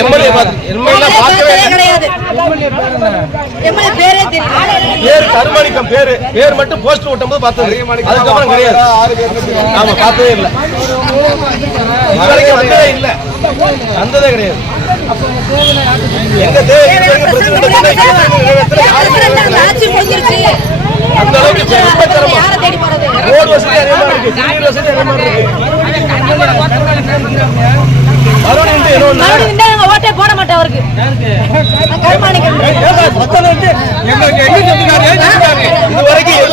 MLA பார்க்கவே கிடையாது. பேர் கருமாணிக்கம் பேர் மட்டும் போஸ்டர் ஓட்டும் போது பார்த்தது, அதுக்கப்புறம் கிடையாது. ஆமா, பார்த்ததே இல்லை, இதுவரைக்கும் வந்ததே இல்லை, வந்ததே கிடையாது. எங்க அந்த அளவுக்கு ரொம்ப சிரமம். ரோடு வசதி அதிகமா இருக்கு, குடிநீர் வசதி அதிகமா இருக்கு. ஓட்டே போட மாட்டேன் அவருக்கு. இதுவரைக்கும்